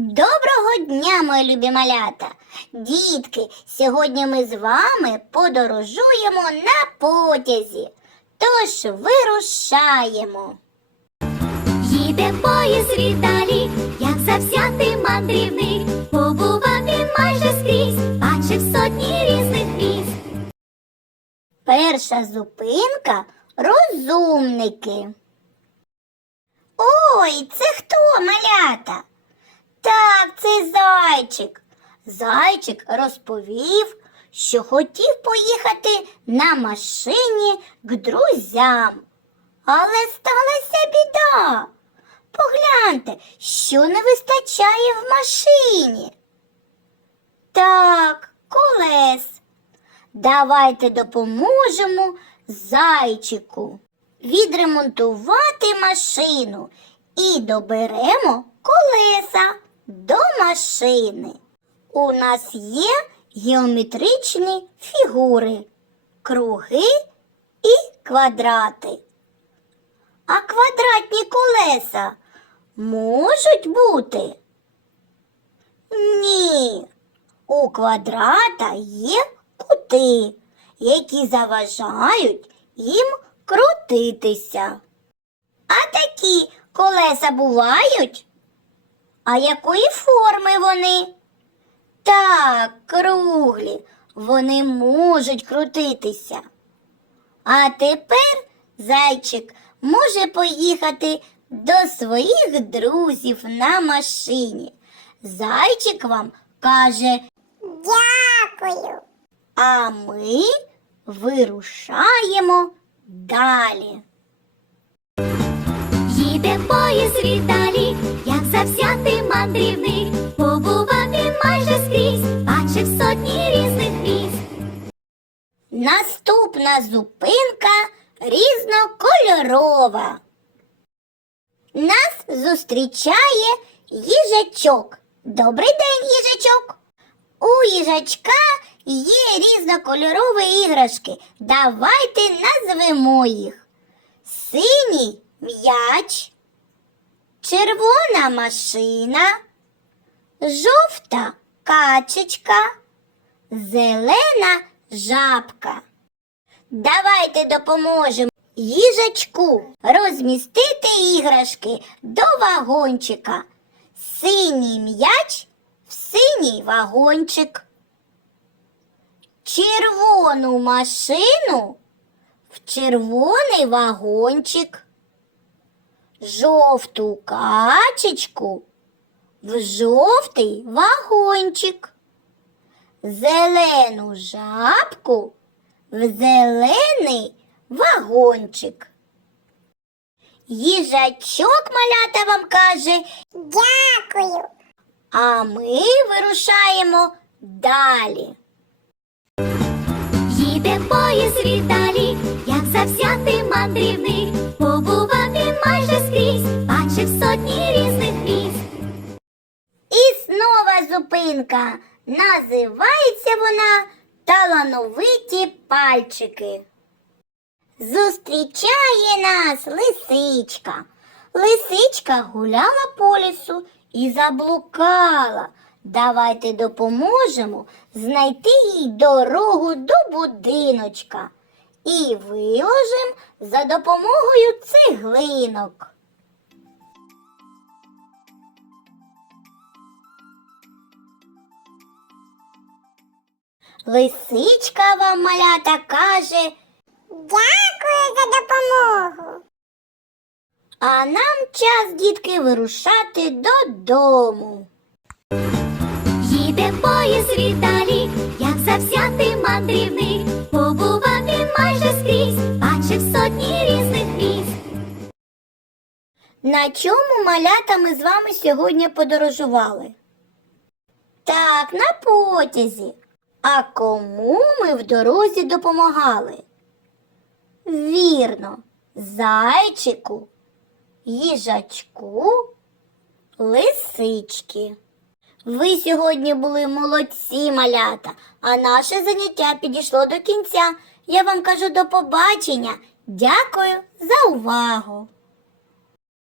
Доброго дня, мої любі малята! Дітки, сьогодні ми з вами подорожуємо на потязі. Тож вирушаємо. Їде поїзд віддалі, як завзятий мандрівник, побував він майже скрізь, бачив сотні різних міст. Перша зупинка розумники. Ой, це хто малята? Так, це зайчик. Зайчик розповів, що хотів поїхати на машині к друзям. Але сталася біда. Погляньте, що не вистачає в машині. Так, колес. Давайте допоможемо зайчику відремонтувати машину і доберемо колеса до машини. У нас є геометричні фігури, круги і квадрати. А квадратні колеса можуть бути? Ні. У квадрата є кути, які заважають їм крутитися. А такі колеса бувають? А якої форми вони? Так, круглі, вони можуть крутитися. А тепер зайчик може поїхати до своїх друзів на машині. Зайчик вам каже Дякую. А ми вирушаємо далі. Їде поїзд Наступна зупинка різнокольорова. Нас зустрічає їжачок. Добрий день, їжачок. У їжачка є різнокольорові іграшки. Давайте назвемо їх. Синій м'яч, червона машина, жовта качечка, зелена жабка. Давайте допоможемо їжачку розмістити іграшки до вагончика. Синій м'яч в синій вагончик. Червону машину в червоний вагончик. Жовту качечку в жовтий вагончик. Зелену жабку в зелений вагончик. Їжачок малята вам каже Дякую. А ми вирушаємо далі. Їде поїзд віддалі, як завзятий мандрівник, побував він майже скрізь, бачив сотні різних міст. І знову зупинка. Називається вона Талановиті пальчики. Зустрічає нас лисичка. Лисичка гуляла по лісу і заблукала. Давайте допоможемо знайти їй дорогу до будиночка і виложимо за допомогою цеглинок. Лисичка вам малята каже Дякую за допомогу. А нам час, дітки, вирушати додому. Їде поїзд віддалі, як завзятий мандрівник, побував він майже скрізь, бачив сотні різних міст. На чому малята ми з вами сьогодні подорожували? Так, на потязі. А кому ми в дорозі допомагали? Вірно, зайчику, їжачку, лисички. Ви сьогодні були молодці, малята, а наше заняття підійшло до кінця. Я вам кажу до побачення. Дякую за увагу!